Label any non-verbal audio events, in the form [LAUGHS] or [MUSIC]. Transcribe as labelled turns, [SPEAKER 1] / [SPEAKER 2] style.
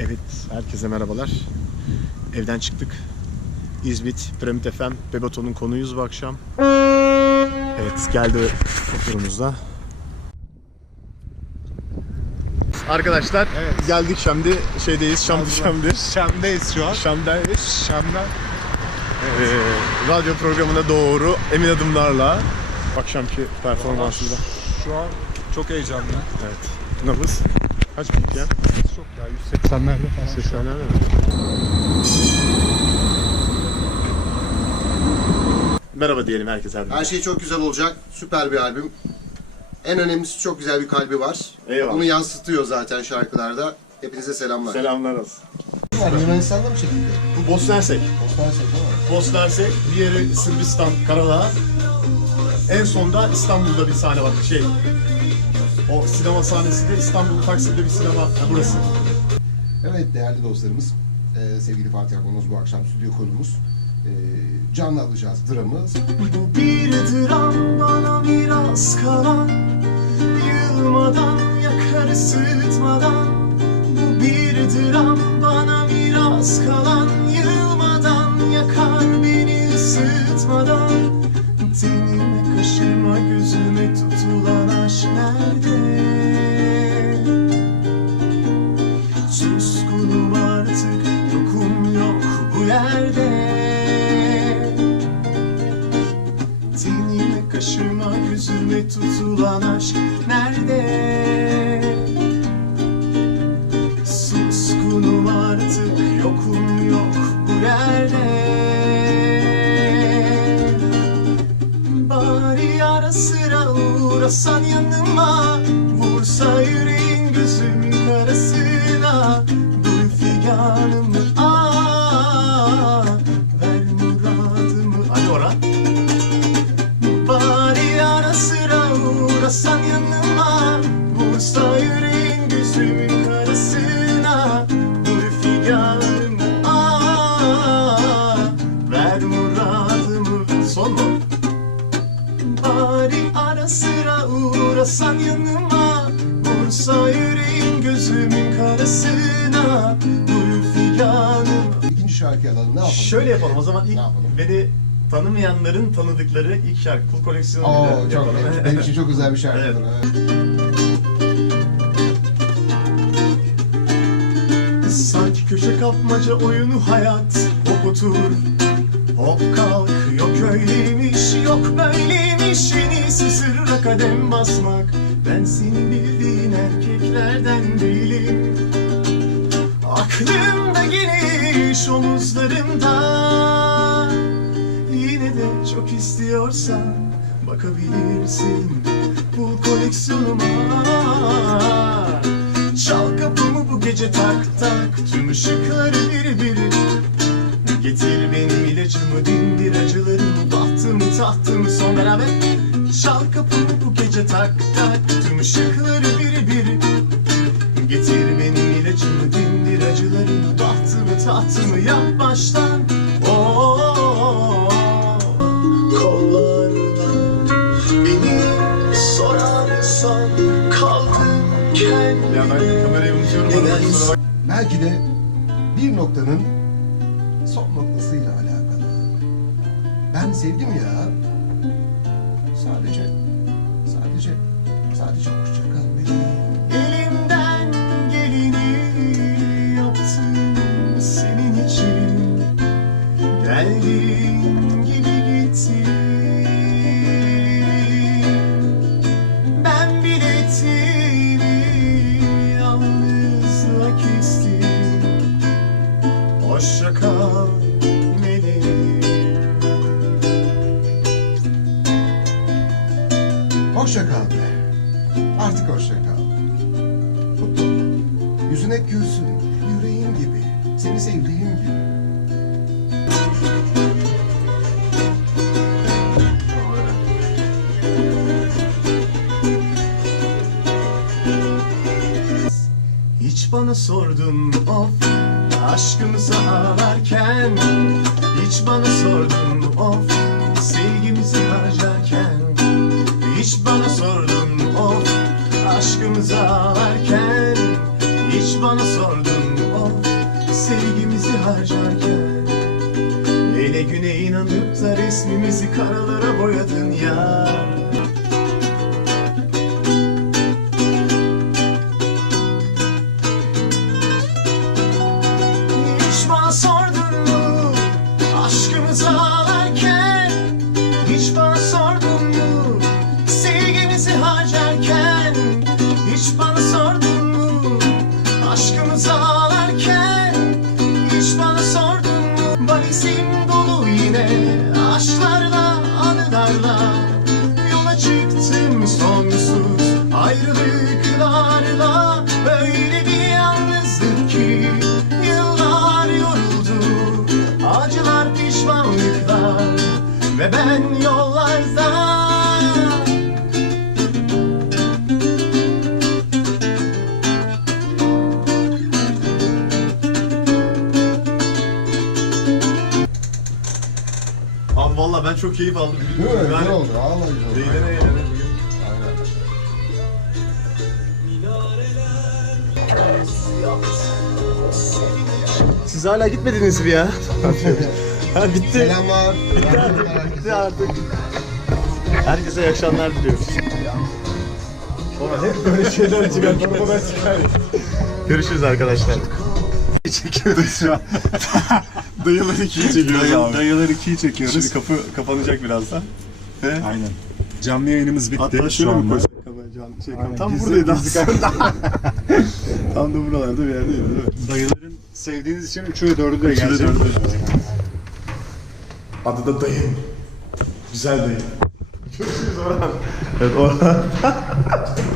[SPEAKER 1] Evet, herkese merhabalar. Evden çıktık. İzmit, Piramit FM, Bebato'nun konuyuz bu akşam. Evet, geldi oturumuzda. Arkadaşlar,
[SPEAKER 2] Evet.
[SPEAKER 1] geldik şimdi şeydeyiz, Şam Şam'da.
[SPEAKER 2] Şam'dayız şu an.
[SPEAKER 1] Şam'dayız.
[SPEAKER 2] Şam'dan
[SPEAKER 1] Ee, radyo programına doğru emin adımlarla akşamki performansıyla.
[SPEAKER 2] şu an çok heyecanlı.
[SPEAKER 1] Evet. Nabız. Kaç pik ya?
[SPEAKER 2] Çok daha 180'lerde falan.
[SPEAKER 1] 80 mi? Merhaba diyelim herkese. hadi.
[SPEAKER 3] Her şey çok güzel olacak. Süper bir albüm. En önemlisi çok güzel bir kalbi var.
[SPEAKER 1] Eyvallah.
[SPEAKER 3] Bunu yansıtıyor zaten şarkılarda. Hepinize selamlar.
[SPEAKER 1] Selamlar olsun.
[SPEAKER 3] Yani Yunanistan'da mı çekildi?
[SPEAKER 1] Bu Bosna Hersek.
[SPEAKER 3] Bosna Hersek değil mi?
[SPEAKER 1] Bosna Hersek, diğeri Sırbistan, Karadağ. En sonda İstanbul'da bir sahne var. Şey, o sinema sahnesi de İstanbul Taksim'de bir sinema. Ha, burası.
[SPEAKER 3] Evet değerli dostlarımız. Ee, sevgili Fatih Akonoz bu akşam stüdyo konumuz. Ee, canlı alacağız dramı.
[SPEAKER 4] Bu bir dram bana miras kalan Yılmadan yakar ısıtmadan Bu bir dram bana miras kalan yerde. Tenime kaşıma gözüme tutulan aşk nerede? Suskunum artık yokum yok bu yerde. Bari ara sıra uğrasan yanıma Vursa yüreğin gözümün karasına. Duy figanımı Vursa yüreğin gözümün karasına Duy figanımı ah Ver muradımı Son mu? Bari ara sıra uğrasan yanıma Vursa yüreğin gözümün karasına figanımı
[SPEAKER 3] İkinci şarkıyı alalım. Ne yapalım?
[SPEAKER 1] Şöyle yapalım o zaman ilk
[SPEAKER 3] Ne yapalım?
[SPEAKER 1] beni tanımayanların tanıdıkları ilk şarkı Kul Koleksiyonu
[SPEAKER 3] Oo, çok,
[SPEAKER 1] yapalım.
[SPEAKER 3] benim için çok özel bir şarkıdır.
[SPEAKER 1] Evet.
[SPEAKER 4] Sanki köşe kapmaca oyunu hayat. Hop otur, hop kalk. Yok öyleymiş, yok böyleymiş. En iyisi sırra kadem basmak. Ben seni bildiğin erkeklerden değilim. Aklımda geniş omuzlarımda. Yine de çok istiyorsan Bakabilirsin bu koleksiyonuma gece tak tak Tüm ışıkları biri biri Getir benim ilacımı dindir acılarımı Bahtımı tahtımı son beraber. Çal kapımı bu gece tak tak Tüm ışıkları biri biri Getir benim ilacımı dindir acılarımı Bahtımı tahtımı yap baştan
[SPEAKER 3] Belki de bir noktanın son noktasıyla alakalı. Ben sevdim ya. Sadece, sadece, sadece hoşça
[SPEAKER 4] Hoşça kal
[SPEAKER 3] be. Artık hoşça kal. Mutlu ol. Yüzün hep gülsün. Yüreğin gibi. Seni sevdiğim gibi.
[SPEAKER 4] Hiç bana sordun of aşkımızı ağlarken Hiç bana sordun of harcarken Neyle güne inanıp da resmimizi karalara boyadın ya. Hiç bana sordun mu aşkımızı ağlarken? Hiç bana sordun mu sevgimizi harcarken? Hiç bana sordun mu aşkımızı ve ben yollarda
[SPEAKER 1] Abi valla ben çok keyif aldım.
[SPEAKER 3] Değil mi? Güzel oldu. Vallahi güzel oldu.
[SPEAKER 1] Eğlene eğlene bugün. Siz hala gitmediniz mi ya? [LAUGHS] [LAUGHS] ha bitti.
[SPEAKER 3] Selamlar.
[SPEAKER 1] Bitti artık. Bitti artık. Herkese iyi akşamlar diliyoruz. Sonra hep böyle şeyler çıkar. Bana ben çıkarım. Görüşürüz arkadaşlar.
[SPEAKER 2] Çekiyoruz şu an. [LAUGHS]
[SPEAKER 1] Dayılar ikiyi çekiyoruz
[SPEAKER 2] Dayı,
[SPEAKER 1] abi.
[SPEAKER 2] dayılar 2'yi çekiyoruz.
[SPEAKER 1] Şimdi kapı kapanacak birazdan. Ve
[SPEAKER 2] Aynen. Canlı yayınımız bitti
[SPEAKER 1] hatta
[SPEAKER 2] şu
[SPEAKER 1] şöyle mi koysak? Can- Şey,
[SPEAKER 2] Aynen,
[SPEAKER 1] tam
[SPEAKER 2] gizli-
[SPEAKER 1] buradaydı
[SPEAKER 2] gizli
[SPEAKER 1] aslında. [LAUGHS] tam da buralarda bir yerdeydi değil mi?
[SPEAKER 2] Dayıların sevdiğiniz için 3'ü ve 4'ü
[SPEAKER 1] de
[SPEAKER 2] gelecek.
[SPEAKER 1] dördü de gelecek. Adı da dayım. Güzel dayım. Görüşürüz Orhan. Evet Orhan. [LAUGHS]